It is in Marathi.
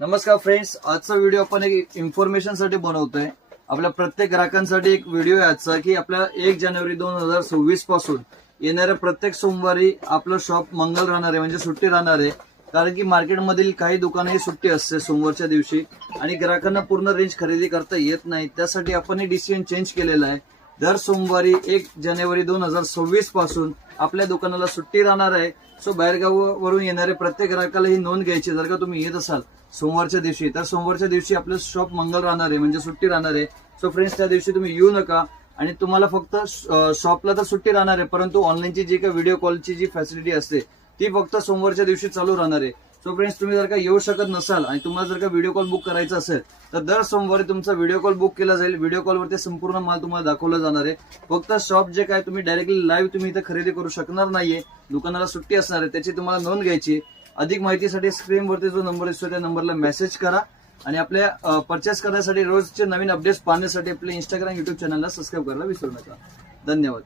नमस्कार फ्रेंड्स, आजचा व्हिडिओ आपण एक इन्फॉर्मेशन साठी बनवतोय. आपल्या प्रत्येक ग्राहकांसाठी एक व्हिडिओ आहे आजचा की आपल्या 1 जानेवारी 2026 पासून येणाऱ्या प्रत्येक सोमवारी आपलं शॉप मंगल राहणार आहे, म्हणजे सुट्टी राहणार आहे. कारण की मार्केटमधील काही दुकानंही सुट्टी असते सोमवारच्या दिवशी आणि ग्राहकांना पूर्ण रेंज खरेदी करता येत नाही. त्यासाठी आपण हे डिसिजन चेंज केलेला आहे. दर सोमवारी 1 जानेवारी 2026 पासून आपल्या दुकानाला सुट्टी राहणार आहे. सो बाहेरगावावरून येणारे प्रत्येक ग्राहकाला ही नोंद घ्यायची. जर का तुम्ही येत असाल सोमवारच्या दिवशी, तर सोमवारच्या दिवशी आपलं शॉप मंगल राहणार आहे, म्हणजे सुट्टी राहणार आहे. सो फ्रेंड्स, त्या दिवशी तुम्ही येऊ नका. आणि तुम्हाला फक्त शॉपला तर सुट्टी राहणार आहे, परंतु ऑनलाईनची जी काही व्हिडिओ कॉलची जी फॅसिलिटी असते ती फक्त सोमवारच्या दिवशी चालू राहणार आहे. सो फ्रेंड्स, तुम्ही जर का येऊ शकत नसाल आणि तुम्हाला जर का व्हिडिओ कॉल बुक करायचा असेल तर दर सोमवारी तुमचा व्हिडिओ कॉल बुक केला जाईल. व्हिडिओ कॉलवरती संपूर्ण माल तुम्हाला दाखवला जाणार आहे. फक्त शॉप जे काय तुम्ही डायरेक्टली लाईव्ह तुम्ही इथे खरेदी करू शकणार नाहीये, दुकानाला सुट्टी असणार आहे, त्याची तुम्हाला नोंद घ्यायची. अधिक माहितीसाठी स्क्रीनवरती जो नंबर दिसतो त्या नंबरला मेसेज करा आणि आपल्या परचेस करण्यासाठी रोजचे नवीन अपडेट्स पाहण्यासाठी आपल्या इंस्टाग्राम, युट्यूब चॅनलला सबस्क्राईब करायला विसरू नका. धन्यवाद.